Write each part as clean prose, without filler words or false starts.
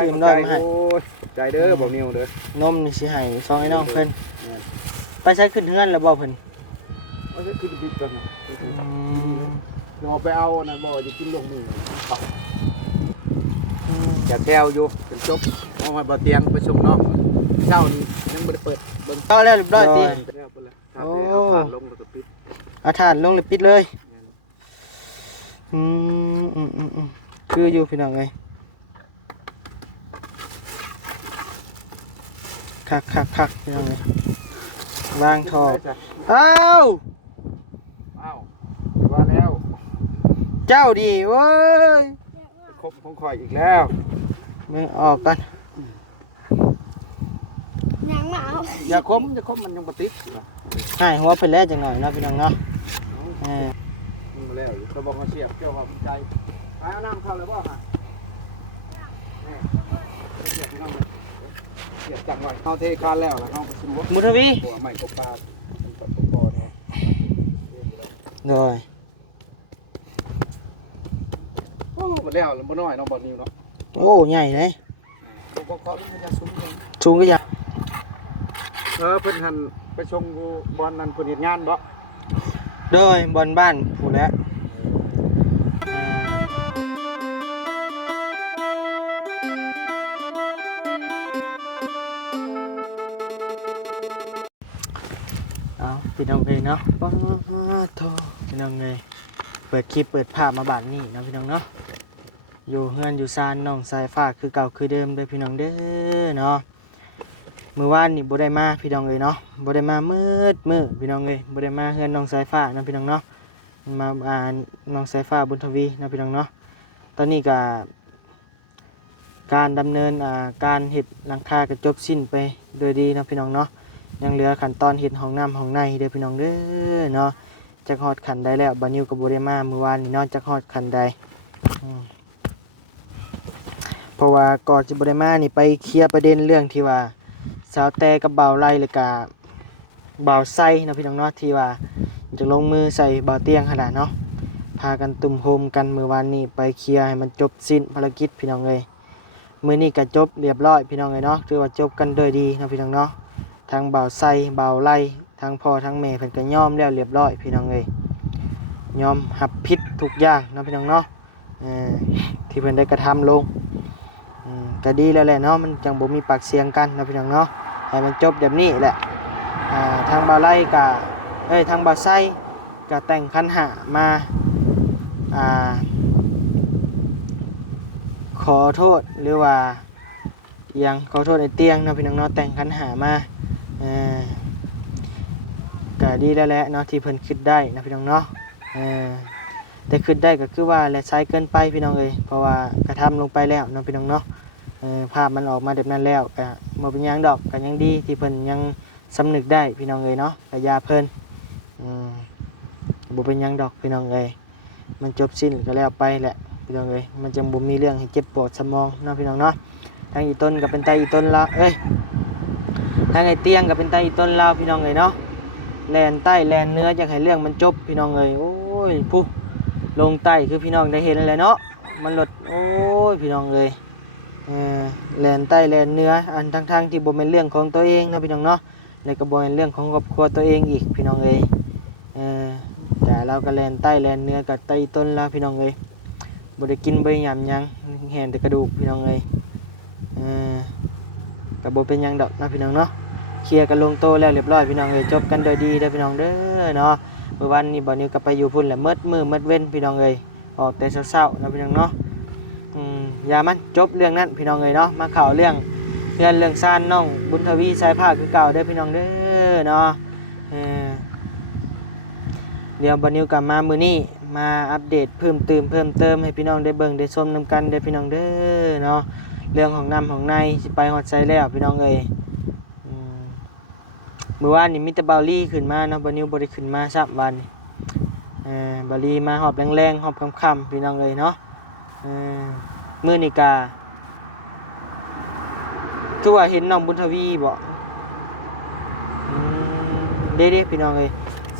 ซื้อน้อยมาให้ใจเด้อบ่นิวเด้อน มนี่สิให้ซองไอ้น้องเพิ่นไปใช้ขึ้นเฮือนแล้วบ่เพิ่น เอาสิขึ้นบิ๊กกันนะ อืม เดี๋ยวไปเอานั่นบ่จะกินลงมือเขาจะแก้วอยู่เป็นจบเอามาบ่เตียงไปส่งน้องเช้านี้ยังบ่ได้เปิดเบิ่ง เอาแล้วเรียบร้อยติ แล้วเปิดแล้วถ้าเอาผ่านลงแล้วก็ปิด เอาถ่านลงเลยปิดเลยคืออยู่พี่น้องเอ้ยคักพี่น้องเอ้ยวางท่ออ้าว อ้าวว่าแล้ว เจ้าดีเว้ย ครบของข่อยอีกแล้ว มึงออกกัน ยังหนาว อย่าคมมันยังบ่ติด ให้หัวเพิ่นแล้วจังหน่อยเนาะพี่น้องเนาะเออ มันบ่แล้วอยู่กระบอกเขาเสียบเกี่ยวกับใจไปเอาน้ำเข้าเลยบ่ฮะนี่เสียบน้ำเลยเสียบจังไว้เข้าเทคานแล้วแล้วเข้าไปซื้อรถ มุทวี หัวใหม่กบปลากับกบปอเนี่ย โดย โอ้บ่แล้วบ่น้อยเนาะบ่นิวเนาะ โอ้ใหญ่เลย บ่ขอมันจะสูงเลย สูงก็ยัง เพิ่นหันไปชมอยู่บอลนั้นเพิ่นเฮ็ดงานบ่ โดยบนบ้านผู้แล้วเอาพี่น้องเลยเนาะป้าโทพี่น้องเลยเปิดคลิปเปิดภาพมาบ้านนี่นะพี่น้องเนาะอยู่เฮือนอยู่ซานน้องสายฟ้าคือเก่าคือเดิมเลยพี่น้องเด้อเนาะมื้อวานนี่บ่ได้มาพี่น้องเลยเนาะบ่ได้มามืดพี่น้องเลยบ่ได้มาเฮือนน้องสายฟ้านะพี่น้องเนาะมาน้องสายฟ้าบุญทวีนะพี่น้องเนาะตอนนี้ก็การดำเนินการเฮ็ดหลังคาก็จบสิ้นไปโดยดีนะพี่น้องเนาะยังเหลือขั้นตอนเฮ็ดห้องน้ำห้องในเด้อพี่น้องเด้อเนาะจักฮอดขั้นใดแล้วบ่นิวก็บ่ได้มามื้อวานนี่เนาะจักฮอดขั้นใดเพราะว่าก่อนสิบ่ได้มานี่ไปเคลียร์ประเด็นเรื่องที่ว่าสาวแต่กับบ่าวไล่แล้วก็บ่าวไส้นะพี่น้องเนาะที่ว่าจะลงมือใส่บ่าวเตียงขนาดเนาะพากันตุ่มโฮมกันมื้อวานนี้ไปเคลียร์ให้มันจบสิ้นภารกิจพี่น้องเอ้ยมื้อนี้ก็จบเรียบร้อยพี่น้องเอ้ยเนาะถือว่าจบกันด้วยดีนะพี่น้องเนาะทางบ่าวไส้บ่าวไล่ทางพ่อทางแม่เพิ่นก็ยอมแล้วเรียบร้อยพี่น้องเอ้ยยอมรับผิดทุกอย่างนะพี่น้องเนาะที่เพิ่นได้กระทำลงก็ดีแล้วแหละเนาะมันจังบ่มีปากเสียงกันนะพี่น้องเนาะให้มันจบแบบนี้แหละทางบ่าวไล่ก็ทางบ่าวไส้ก็แต่งขันหามาขอโทษหรือว่ายังขอโทษไอ้เตียงนะพี่น้องเนาะแต่งขันหามาก็ดีแล้วแหละเนาะที่เพิ่นคิดได้นะพี่น้องเนาะแต่คิดได้ก็คือว่าและใช้เกินไปพี่น้องเอ้ยเพราะว่ากระทำลงไปแล้วเนาะพี่น้องเนาะภาพมันออกมาแบบนั้นแล้วก็บ่เป็นหยังดอกก็ยังดีที่เพิ่นยังสำนึกได้พี่น้องเอ้ยเนาะก็อย่าเพิ่นบ่เป็นหยังดอกพี่น้องเอ้ยมันจบสิ้นก็แล้วไปแหละพี่น้องเอ้ยมันจังบ่มีเรื่องให้เจ็บปวดสมองเนาะพี่น้องเนาะทางอีต้นก็เป็นไตอีต้นลาวทางไอ้เตียงก็เป็นไตอีต้นลาวพี่น้องเอ้ยเนาะแลนใต้แลนเนื้ออยากให้เรื่องมันจบพี่น้องเอ้ยโอ้ยผู้ลงใต้คือพี่น้องได้เห็นแล้วเนาะมันหลดโอ้ยพี่น้องเอ้ยแลนใต้แลนเนื้ออันทั้งที่บ่เป็นเรื่องของตัวเองนะพี่น้องเนาะแล้วก็บ่เป็นเรื่องของครอบครัวตัวเองอีกพี่น้องเอ้ยแต่เราก็แลนใต้แลนเนื้อกับไตอีต้นลาวพี่น้องเอ้ยบ่ได้กินบ่ได้หยำหยังแห้งแต่กระดูกพี่น้องเอ้ยก็บ่เป็นหยังดอกนะพี่น้องเนาะเคลียร์กันลงโตแล้วเรียบร้อยพี่น้องเอ้ยจบกันโดยดีเด้อพี่น้องเด้อเนาะเมื่อวันนี้บ่นิวก็ไปอยู่พุ่นแหละมืดเว้นพี่น้องเอ้ยออกแต่เช้าๆนะพี่น้องเนาะอย่ามันจบเรื่องนั้นพี่น้องเอ้ยเนาะมาข่าวเรื่องซ่านน้องบุญทวีสายผ้าคือเก่าเด้อพี่น้องเด้อเนาะเดี๋ยวบ่นิวกลับมามื้อนี้มาอัปเดตเพิ่มเติมให้พี่น้องได้เบิ่งได้ชมนํกันเด้อพี่น้องเด้อเนาะเรื่องของน้ำของในสิไปฮอดไสแล้วพี่น้องเอ้ยเมื่อวานนี่มีแต่บาวลี่ขึ้นมาเนาะบ่นิวบ่ได้ขึ้นมาซับวันบาวลี่มาหอบแรงๆหอบค่ำๆพี่น้องเอ้ยเนาะมื้อนี้ก็คือว่าเห็นน้องบุญทวีบ่เด้ๆพี่น้องเอ้ย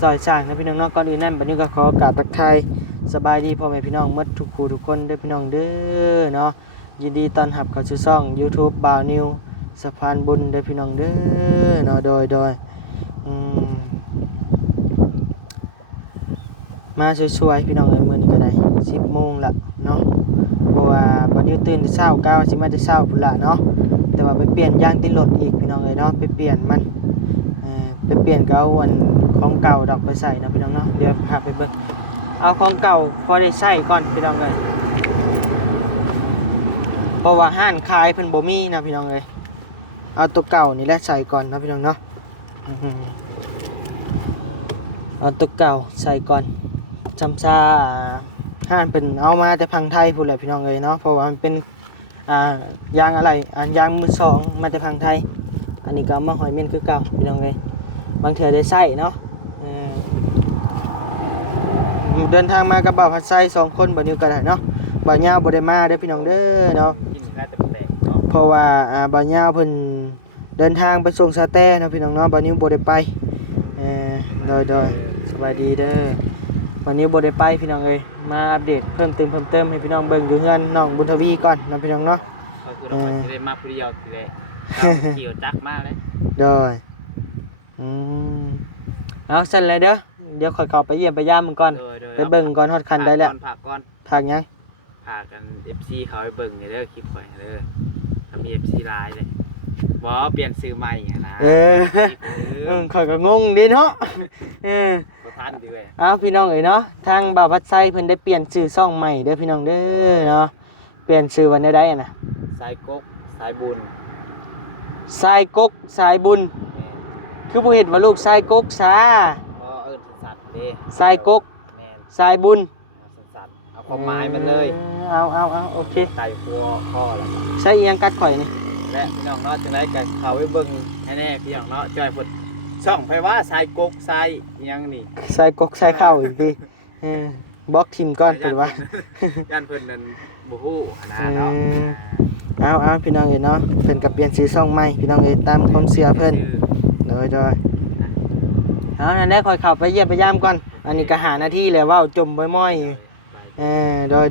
ซอยสร้างนะพี่น้องเนาะก่อนอื่นนั้นบัดนี้ก็ขอกราบทักทายสบายดีพ่อแม่พี่น้องหมดทุกคู่ทุกคนเด้อพี่น้องเด้อเนาะ ยินดีต้อนรับเข้าสู่ช่อง YouTube บ่าวนิวสะพานบุญเด้อพี่น้องเด้อเนาะโดยอืมมาช่วยๆพี่น้องเอ้ยมื้อนี้ก็ได้ 10 โมงละเนาะเพราะว่าบ่าวนิวตื่นแต่เช้ากะว่าสิมาแต่เช้าพุ่นล่ะเนาะแต่ว่าไปเปลี่ยนยางติดรถอีกพี่น้องเอ้ยเนาะไปเปลี่ยนมันไปเปลี่ยนก็เอาอันของเก่าดอกไปใส่เนาะพี่น้องเนาะเดี๋ยวพาไปเบิ่งเอาของเก่าพอได้ใช้ก่อนพี่น้องเอ้ยเพราะว่าห้านขายเพิ่นบ่มีนะพี่น้องเอ้ยเอาตัวเก่านี่แหละใส่ก่อนนะพี่น้องเนาะเอาตัวเก่าใส่ก่อนจำซาห้านเป็นเอามาแต่พังไทยพุ่นแหละพี่น้องเอ้ยเนาะเพราะว่ามันเป็นยางอะไรยางมือสองมาแต่พังไทยอันนี้ก็เอามาหอยเม่นคือเก่าพี่น้องเอ้ยบางเทื่อได้ใส่เนาะเดินทางมากับบ่าวพัดไส้2คนบ่นิวก็ได้เนาะบ่าวยาวบ่ได้มาเด้อพี่น้องเด้อเนาะเพราะว่าบ่าวยาวเพิ่นเดินทางไปส่งสาแต้เนาะพี่น้องเนาะบ่าวนิวบ่ได้ไปโดยสบายดีเด้อบ่าวนิวบ่ได้ไปพี่น้องเอ้ยมาอัปเดตเพิ่มเติมให้พี่น้องเบิ่งอยู่เฮือนน้องบุญทวีก่อนเนาะพี่น้องเนาะก็คือเราสิได้มาผู้เดียวสิได้เกี่ยวจักมาเลยโดยเอาสั่นเลยเด้อเดี๋ยวค่อยเข้าไปเยี่ยมไปยามมึงก่อนไปเบิ่งก่อนฮอดคันได้แล้วผักก่อนผักหยังพากัน FC เขาไปเบิ่งนี่เด้อคลิปข่อยเด้อถ้ามี FC หลายเลยบ่เปลี่ยนชื่อใหม่นะข่อยก็งงดิเนาะบ่ทันดีเว้ยเอาพี่น้องเอ้ยเนาะทางบ่าวพัดไส้เพิ่นได้เปลี่ยนชื่อช่องใหม่เด้อพี่น้องเด้อเนาะเปลี่ยนชื่อวันได้น่ะสายกกสายบุญสายกกสายบุญคือบ่เห็นว่าลูกสายกกซาสัตว์เด้สายกกสายบุญสัตว์เอาความหมายมันเลยเอาโอเคใส่หัวข้อแล้วใส่อีหยังกัดข่อยนี่และพี่น้องเนาะจังได๋ก็เข้าไปเบิ่งแน่ๆพี่น้องเนาะจ้อยพุ่นช่องไผว่าสายกกสายอีหยังนี่สายกกสายเข้าอีกทีบล็อกทีมก่อนเพิ่นว่าย่านเพิ่นนั่นบ่ฮู้นะเนาะเอาพี่น้องเอ้ยเนาะเพิ่นก็เปลี่ยนชื่อช่องใหม่พี่น้องเอ้ยตามความเชื่อเพิ่นโดยเอานั่นแหละค่อยเข้าไปเยี่ยมไปยามก่อนอันนี้ก็หาหน้าที่แล้วว้าจมม้อยโดย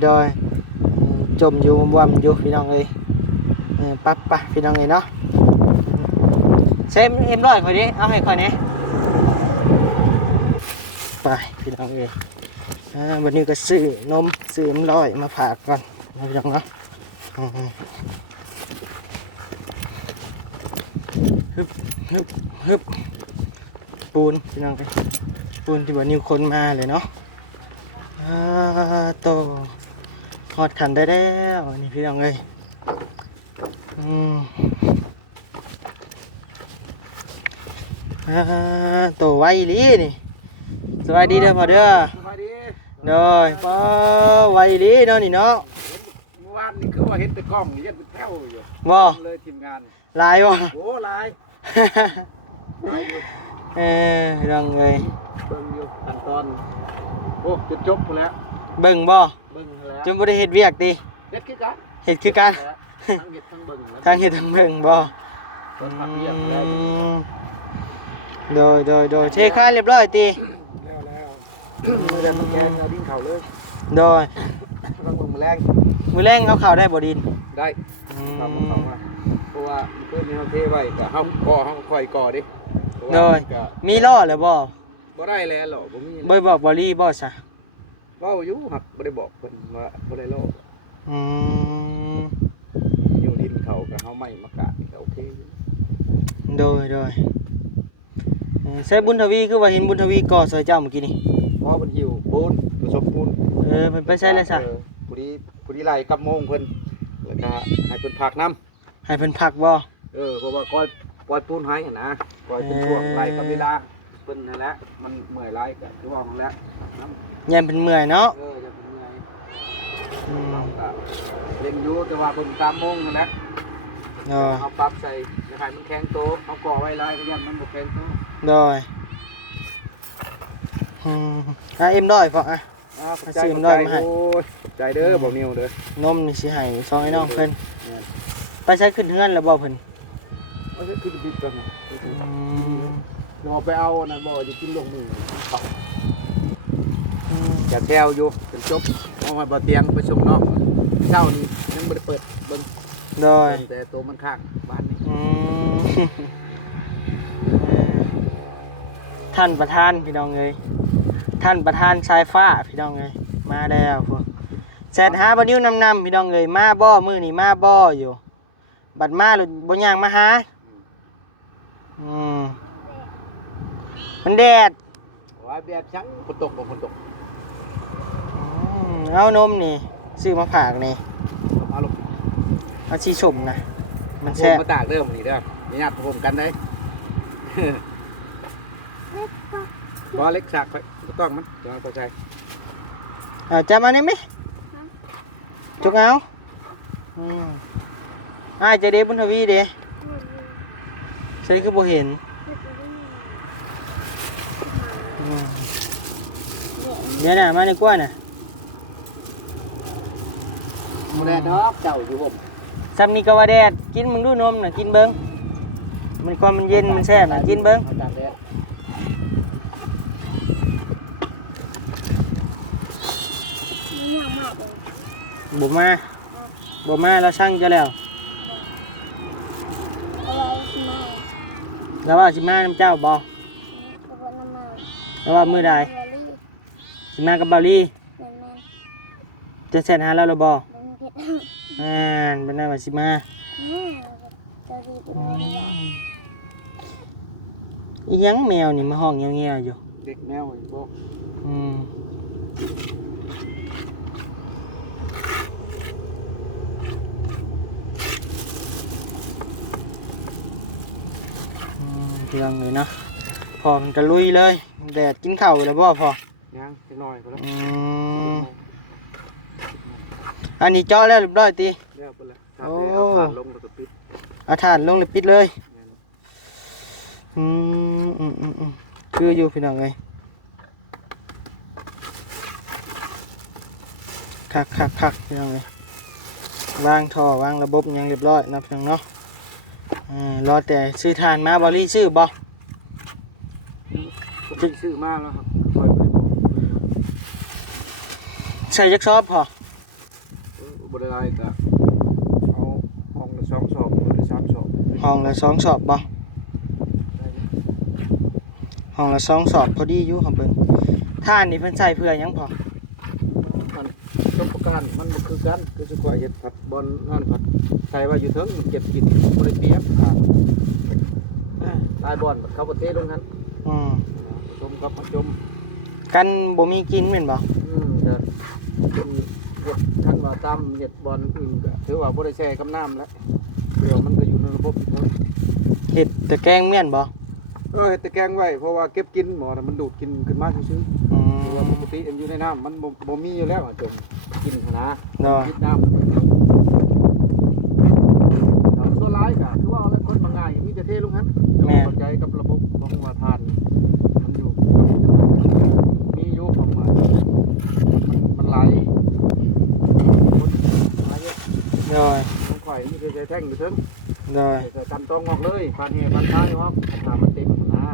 จมอยู่ว่ำอยู่พี่น้องเอ้ยปั๊บปะพี่น้องเอ้ยเนาะเซมเอ็มร้อยค่อยดิเอาให้ค่อยนี้ไปพี่น้องเอ้ยวันนี้ก็ซื้อนมซื้อเอ็มร้อยมาฝากก่อนพี่น้องเนาะฮึบปูนพี่น้องปูนที่ว่านิวคนมาเลยเนาะโตฮอดขันได้แล้วนี่พี่น้องเอ้ยโตไวลีนี่สวัสดีเด้อพ่อเด้อสวัสดีโดยพ่อไวลีเนาะนี่เนาะเมื่อวานนี่คือว่าเห็นแต่กล้องเห็นเป็นแถวอยู่ว่าเลยทีมงานลายวะโอ้ลายเรื่องเลยเบิ่งอยู่ขั้นตอนโอ้จะจบแล้วเบิ่งบ่เบิ่งแล้วจนบ่ได้เฮ็ดเวียกติเฮ็ดคือกันเฮ็ดคือกันทั้งเฮ็ดทั้งเบิ่งทั้งเฮ็ดทั้งเบิ่งบ่โดยเทคายเรียบร้อยติแล้วมื้อนั้นแกงเอาดินเข้าเลยโดยต้องเบิ่งมื้อแรงเอาเข้าได้บ่ดินได้เข้ามาเพราะว่าเพิ่นนี่เฮาเทไว้ก็เฮาค่อยก่อดิโดยมีล้อแล้วบ่ได้แล้วหรอบ่มีบ่บอกบ่รีบ่ซะเว้าอยู่ครับบ่ได้บอกเพิ่นว่าบ่ได้ล้ออยู่ดินเขาก็เฮาไม่มากะก็โอเคโดยใช้บุญทวีคือว่าเห็นบุญทวีก่อซอยเจ้าเมื่อกี้นี่เพราะเพิ่นหิวปูนผสมปูนเพิ่นไปใช้เลยซะผู้ดีไล่กับโมงเพิ่นแล้วก็ให้เพิ่นพักน้ำให้เพิ่นพักบ่เพราะว่าปล่อยปูนให้นะปล่อยเป็นช่วงไล่กับเวลาเพิ่นนั่นแหละมันเมื่อยไล่ก็คือว่านั่นแหละยันเป็นเมื่อยเนาะยันเป็นเมื่อยเล่นอยู่แต่ว่าเพิ่นตามโมงนั่นแหละเอาปรับใส่ให้มันแข็งโตเอาก่อไว้ไล่ก็ยันมันบ่แข็งโตโดยเอ็มด้อยพอซื้อเอ็มด้อยมาให้ใจเด้อบ่นิวเด้อนมนี่สิให้ซองไอ้น้องเพิ่นไปใช้ขึ้นเฮือนแล้วบ่เพิ่นเอาขึ้นบิ๊กกันเดี๋ยวไปเอานั่นบ่จะกินลงมือเขาจะแซวอยู่เป็นจบเอามาบ่เตียงไปส่งน้อง เจ้านี่ยังบ่ได้เปิดเบิ่ง โดย แต่ตัวมันข้างบ้านนี่ อืม ท่านประธานพี่น้องเอ้ยท่านประธานชายฟ้าพี่น้องเอ้ยมาแล้วพวกแซดหาบ่นิ้วนำพี่น้องเอ้ยมาบ่มื้อนี้มาบ่อยู่ บัดมาหรือบ่ย่างมาหามันแดด ว่าแบบชังฝนตกบ่ฝนตก เอานมนี่ซื้อมาฝากนี่ มาลง เอาชีชมนะมัน ผม แซ่บ มาตากเด้อมื้อนี้เด้อมีญาติผมกันได้บ่เล็กสักไปต้องมันจะเอาไปใส่ จะมานี่ไหมจกเอาอ้ายใจเด้บุญทวีเด้ใช่คือบ่เห็นเดี๋ยวน่ะมาในกว่าน่ะ บ่ได้ดอกเจ้าอยู่ผม ซ้ำนี่ก็ว่าแดดกินมึงดูนมน่ะกินเบิ่งมันความมันเย็นมันแซ่บน่ะกินเบิ่ง อาจารย์เด้อ บ่มาบ่มาเราสั่งจะแล้วแล้วว่าสิมาน้ำเจ้าบ่แล้วว่ามื้อใดสิมากับเบาลีจะเสร็จหาแล้วหรือบ่เป็นได้ว่าสิมาอีหยังแมวนี่มาห้องเงียวๆอยู่ เด็กแมวอีกบ่ เรื่องเลยเนาะพอมันจะลุยเลยแดดกินข้าวแล้วบ่พอ ยังจักหน่อยก็แล้ว อันนี้เจาะแล้วเรียบร้อยตี แล้วไปแล้วถ้าเอาผ่านลงแล้วก็ปิด เอาถ่านลงเลยปิดเลยคืออยู่พี่น้องเลยคักพี่น้องเลยวางท่อวางระบบยังเรียบร้อยนะพี่น้องเนาะรอแต่ซื้อถ่านมาบริซื้อบ่ ผมซื้อมาแล้วครับปล่อยไป ใส่ยักษ์ซอบพอบ ริไลก็เอาห้องละ2 ศอกหรือ3 ศอก ห้องละ2 สอบบ่ห้องละ2 สอบพอดีอยู่ครับเบิ่งถ่านนี่เพิ่นใส่เพื่อหยังพอ มันต้องประกันมันบ่คือกันคือสิกว่าเฮ็ดผัดบอลนั่นผัดใส่ไว้อยู่เทิงมันเก็บกินบ่ได้เปรียบตายบอลเขาบ่เทลงนั้นผสมกับผัดจม กันบ่มีกินแม่นบ่ จะเป็นเฮ็ดคันว่าตามเฮ็ดบอลอื่นก็ถือว่าบ่ได้แช่กับน้ำแล้วเดี๋ยวมันก็อยู่ในระบบเนาะ เฮ็ดแต่แกงเมี่ยนบ่ เฮ็ดตะแกรงไว้เพราะว่าเก็บกินหมอน่ะมันดูดกินขึ้นมาซื่อๆเพราะว่าปกติมันอยู่ในน้ำมันบ่มีอยู่แล้วจมกินนะกินน้ำส่วนร้ายก็คือว่าแล้วคนบางง่ายมีแต่เทลงนั้นเข้าใจกับระบบของว่าทานมันอยู่มีอยู่ของมันไหลคนไหลเยอะ โดย มันข่อยมีแต่แท่งอยู่เทิง โดย แต่กันต้องออกเลยปานนี้ปานท้ายครับถามมันเต็มนะ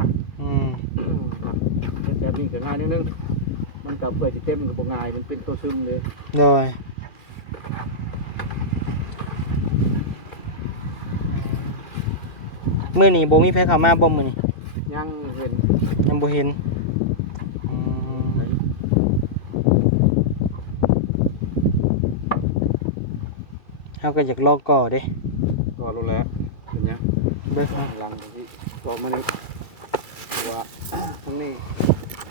แบบนี้ก็ง่ายนิดนึงมันกับเปิดจะเต็มกับบ่ง่ายมันเป็นตัวซึมเลย โดยมื้อนี้บ่มีไผเข้ามาบ่มื้อนี้ ยังเห็น ยังบ่เห็นเฮาก็อยากลอกก่อเด้ ก็รู้แล้วเห็นยัง เบิ่ง หลังที่ต่อมานี่ว่าตรงนี้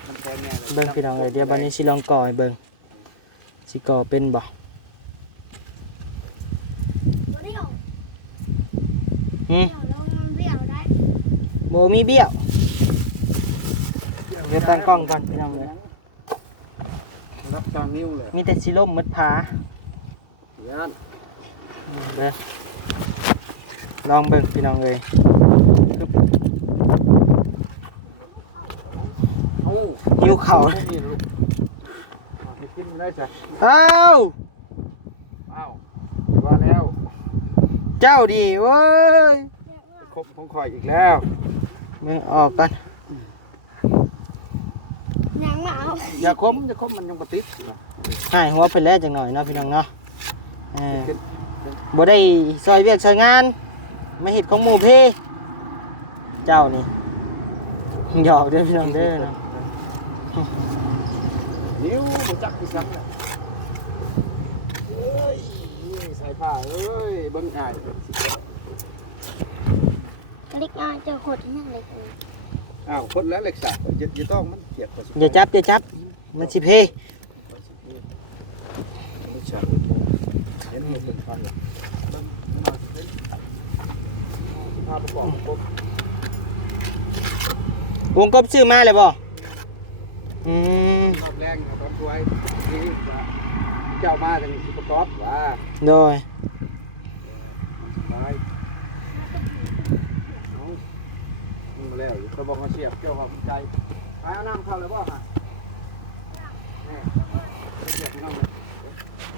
มันแค่แน่ เบิ่งพี่น้องเอ้ยเดี๋ยวบัดนี้สิลองก่อให้เบิ่งสิก่อเป็นบ่บ่มีเบี้ยวเดี๋ยวตั้งกล้องก่อนพี่น้องเอ้ย รับจางนิ้วเลย มีแต่สิล่มหมดผา ยัน เบิ่งลองเบิ่งพี่น้องเอ้ย หิวข้าว กินได้จ้ะ อ้าว อ้าวว่าแล้ว เจ้าดีเว้ย ครบของข่อยอีกแล้ว มึงออกกัน อย่าคมมันยังปฏิด ให้หัวไปแล้วจังหน่อยเนาะพี่น้องเนาะ บ่ได้ซอยเวียกซอยงานมาเฮ็ดของหมู่เพเจ้านี่หยอกเด้อพี่น้องเด้อเนาะ นิ้วบ่จักคือกันน่ะเอ้ยใส่ผ้าเอ้ยเบิ่งง่าย เล็กน้อยจะหดยังเล็กเลย อ้าวคนแล้วเหล็กสากจะต้องมันเปียกกว่าสิ อย่าจับมันสิเพ มันฉากเห็นมันเป็นฟันภาพประกอบปุ๊บ วงกบซื้อมาเลยบ่รอบแรกตอนช่วยนี่เจ้ามาจากสุปกอบว่า โดย ไปเอามาแล้วเขาบอกเขาเสียบเจ้าความใจไปเอาน้ำเข้าเลยบ่ฮะนี่เสียบน้ำเลย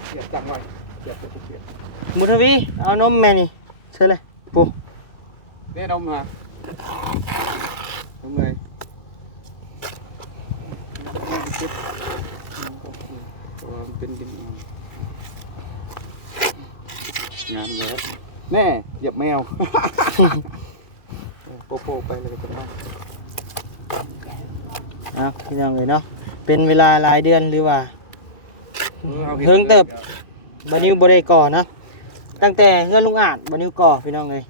เสียบจังไว้เสียบเสียบ มุทวีเอานมแม่นี่เชิญเลยปู นี่นมฮะนมเลยเป็นงามเลยแน่เหยียบแมวโปะไปเลยกันบ้าง เอาพี่น้องเลยเนาะเป็นเวลาหลายเดือนหรือว่าเพิ่งเติบบ่นิวบ่ได้ก่อนะตั้งแต่เฮือนลุงอาจบ่นิวก่อพี่น้องเลย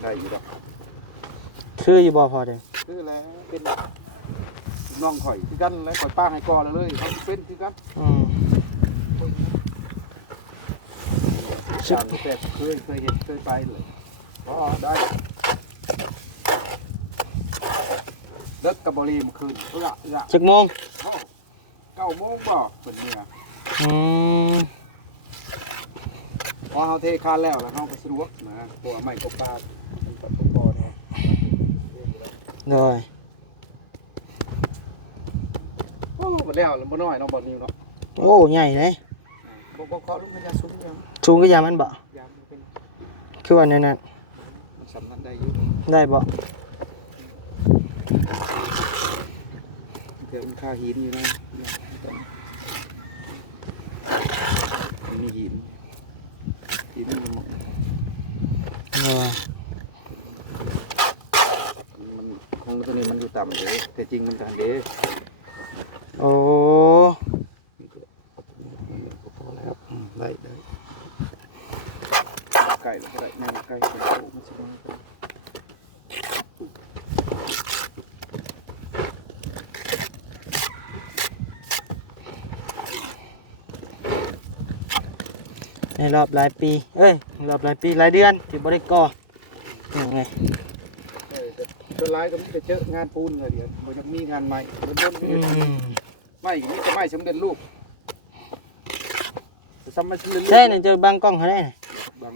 ได้อยู่ดอก คืออยู่บ่พอเด้อ คือแล้วเป็นน้องข่อยคือกันแล้วข่อยป้าให้ก่อเลยเขาเป็นคือกันชาติแต่เคยเห็นเคยไปเลยอ๋อได้เด็กกับบรีมคืนละ จักโมง 9 โมงป่ะเป็นเมื่อ พอเขาเทคานแล้วเขาก็สะดวกนะตัวใหม่กบปลาปัดกบปอเนี่ย โดย โอ้มาแล้วมันน้อยน้องบอลนิวเนาะ โอ้ใหญ่เลย บอกขอลูกพญาซุ้มยัง ชูงก็ยามันบ่ ยามเป็น คือว่านั่น มันสำนักได้อยู่ ได้บ่ เดี๋ยวมันค่าหินอยู่นะมีหินมันหมด มันของตัวนี้มันอยู่ต่ำเลยแต่จริงมันต่ำเด้ โอ้ พอแล้วได้ไก่แล้วก็ได้นั่งไก่มันจะมาในรอบหลายปีรอบหลายปีหลายเดือนที่บ่ได้ก่อยังไง ตัวร้ายก็จะเจองานปูนเลยเดี๋ยวมันจะมีงานใหม่บนไม่นี่จะไม่สำเร็จรูปสำเร็จรูป ใช่เนี่ยเจอบางกล้องเขาได้น่ะ บาง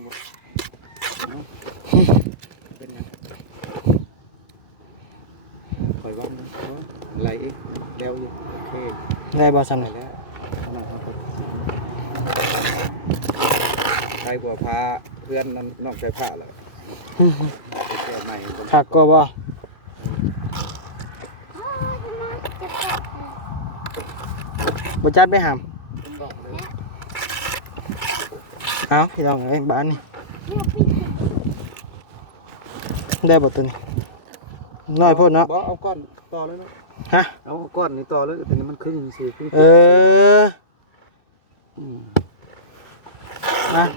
เป็นไงคอยว่าไหลแล้วอยู่โอเค ได้บ่ซ้ำ ไหล นี่ แล้วได้บัวพาเพื่อนนอกใจผ้าแล้วแก้ใหม่ คักก็บ่บ่จัดไปหามเอาพี่น้องเอ้ยบ้านนี่ได้บ่ตัวนี้น้อยโพดเนาะ เอาก้อนต่อเลยเนาะ ฮะ เอาก้อนนี้ต่อเลยแต่นี่มันครึ่งสิครึ่ง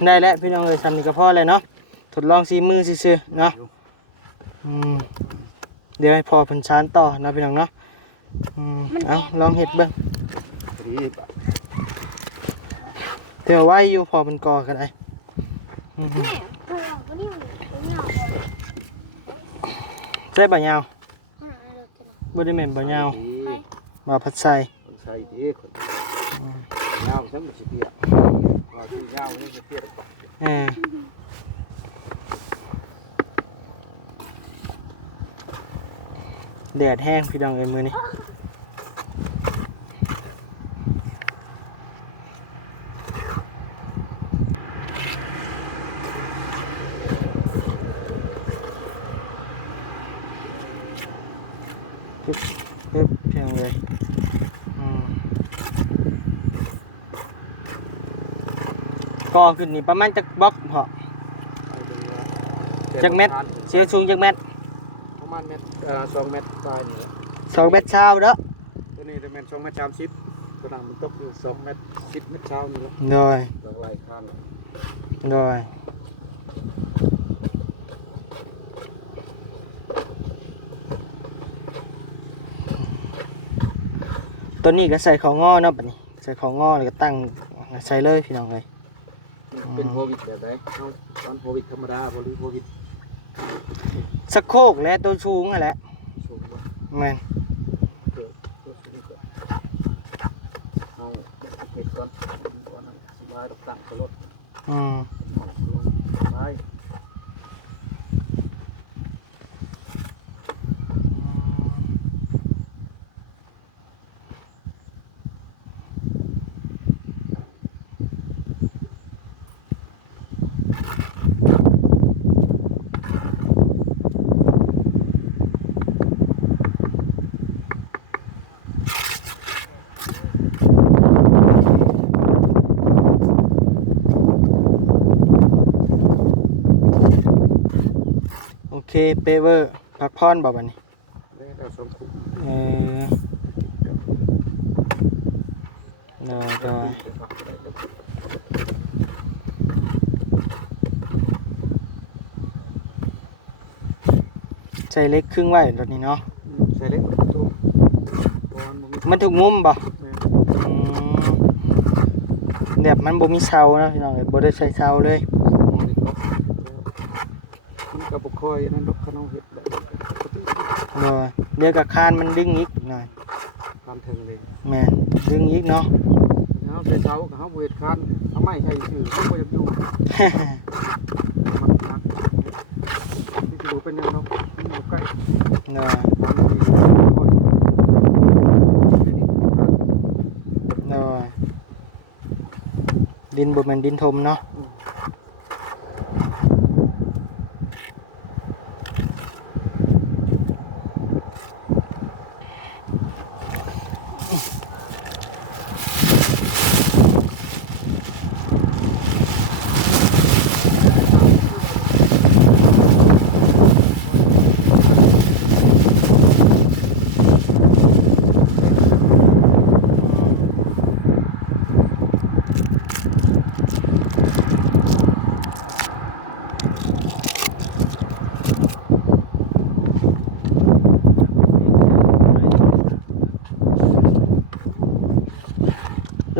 ได้แล้วพี่น้องเอ้ยซ้ำนี่ก็พอเลยเนาะทดลองสีมือซื่อๆเนาะเดี๋ยวให้พอเพิ่นชานต่อนะพี่น้องเนาะเอาลองเฮ็ดเบิ่ง ดีปะ เดี๋ยวไว้อยู่พอเพิ่นก่อก็ได้ แม่เพื่อนก็นี่มันเหงาเลย ใส่บ่ยาว หาอะไรกัน บ่ได้แม่นบ่ยาว ดี บ่ผัดใส่ คนใส่ดีคนยาวจังสิเปียกว่าที่ยาวนี่สิเปียก แดดแห้งพี่น้องเอ้ยมื้อนี้ปึ๊บพี่น้องเอ้ย ก่อขึ้นนี่ประมาณจักบล็อกพอจักเม็ดเสียงสูงจักเม็ด ประมาณเม็ด2 เม็ดปลายนี่ 2เม็ดเช้าเด้อ ตัวนี้จะเม็ด2 เม็ด30ตัวนั้นมันตกอยู่2 เม็ด10 เม็ดเช้านี่แหละ โดย หลากหลายคัน โดยตัวนี้ก็ใส่ของงอเนาะบัดนี้ใส่ของงอแล้วก็ตั้งใส่เลยพี่น้องเลย เป็นโควิดแบบไหนเอาตอนโควิดธรรมดาบ่หรือโควิด สะโคกและตัวสูงนั่นแหละ สูงกว่า แม่น เกิดตัวสูงกว่าเอาเห็ดก่อนสบายตั้งกระรถ อืม สบาย โอเคเปเวอร์พักพรบ่บัดนี้ ได้แต่สมคุ เออได้ ใส่เล็กครึ่งไว้ตอนนี้เนาะ ใส่เล็กตัวบอล มันถูกมุมบ่อืมแบบมันบ่มีเสานะพี่น้องเอ้ยบ่ได้ใส่เสาเลย มันกับบุคอยนั่นดอกขนมเห็ดแบบ เดี๋ยวกับคานมันดึงอีกหน่อย ทำถึงเลย แม่นดึงอีกเนาะ เขาใส่เสาเขาเวทคันเขาไม่ใช่ชื่อเขาไม่อยากอยู่มันนักที่จะดูเป็นยังไงอยู่ใกล้ เนาะ บางทีโอ้ย เนาะดินบ่แม่นดินทมเนาะ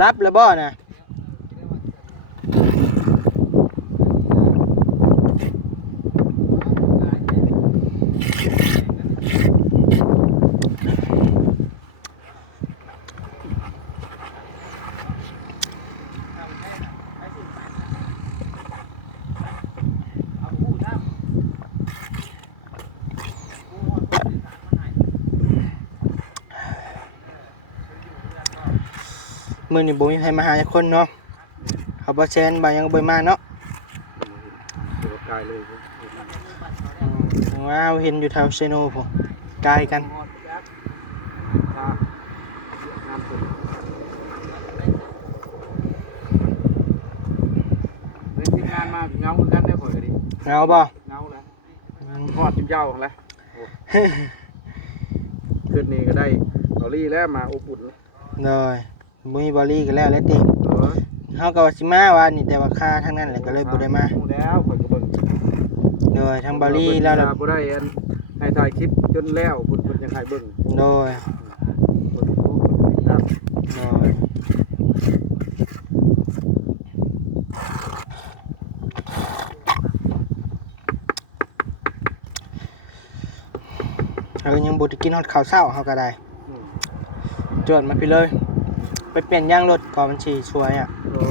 รับแล้วบ่น่ะมื้อนี้บ่มีใครมาหาจักคนเนาะเขาบ่แซนบ่ยังบ่มาเนาะ เดี๋ยวกายเลย ว้าวเห็นอยู่แถวเซโนพุ่นใกล้กัน ที่งานมาเงาเหมือนกันได้ผลกันดิ เอาบ่ เงาแล้วทอดจิ้มเจ้าของแล้วเกิดนี่ก็ได้เกาหลีแล้วมาอบอุ่น เลยบ่มีบอลลี่กันแล้วติ เออ เฮาก็ว่าสิมาว่านี่แต่ว่าค่าทั้งนั้นแหละก็เลยบ่ได้มา แล้วข่อยก็เบิ่ง เลยทั้งบอลลี่แล้วล่ะ บ่ได้อันให้ถ่ายคลิปจนแล้วเพิ่นยังให้เบิ่ง โดย เบิ่งโอ้ติดตาม โดยเฮายังบ่ได้กินฮอดข้าวเช้าเฮาก็ได้จวดมาพี่เลย ไปเปลี่ยนยางรถก่อนมันสิสวยอ่ะ โอ้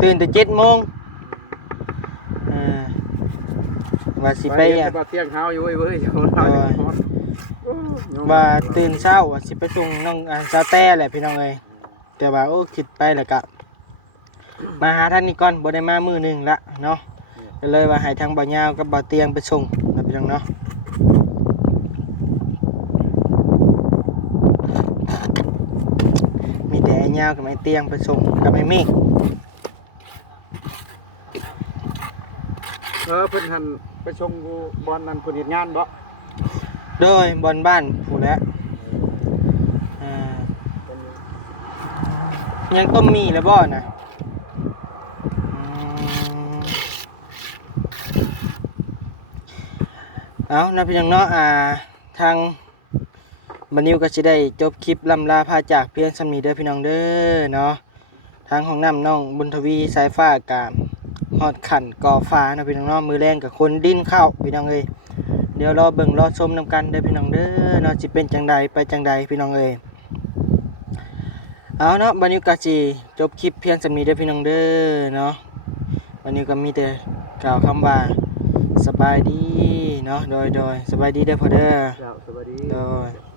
ตื่นแต่7:00 นว่าสิไปอ่ะ เตียงเฮาอยู่เว้ยอยู่เฮาว่าตื่นเช้าว่าสิไปส่งน้องสาวแต่แหละพี่น้องเอ้ยแต่ว่าโอ้คิดไปแล้วก็มาหาท่านนี่ก่อนบ่ได้มามื้อหนึงละเนาะก็เลยว่าให้ทางบ่าวยาวกับบ่าวเตียงไปส่งนะพี่น้องเนาะมีแต่ไอ้ยาวกับไอ้เตียงไปส่งกับไอ้เมฆ เพิ่นหันไปชงกูบอลนั้นเพิ่นเฮ็ดงานบ่ โดยบอลบ้านผู้นแหล้วยังต้มมีแล้วบ่นะเอานะพี่น้องเนาะทางบันนิวก็สิได้จบคลิปลำลาพาจากเพียงสำนีเด้อพี่น้องเด้อเนาะทางของน้ำน้องบุญทวีสายฟ้ากามฮอดขันก่อฟ้านะพี่น้องเนาะมือแรงกับคนดิ้นเข้าพี่น้องเอ้ยเดี๋ยวรอเบิ่งรอชมนำกันเด้อพี่น้องเด้อเนาะสิเป็นจังใดไปจังใดพี่น้องเอ้ยเอาเนาะบันนิวก็สิจบคลิปเพียงสำนีเด้อพี่น้องเด้อเนาะบันนิวก็มีแต่กล่าวคำว่าสบายดีเนาะโดยสบายดีเด้อพ่อเด้อ เจ้าสวัสดี โดย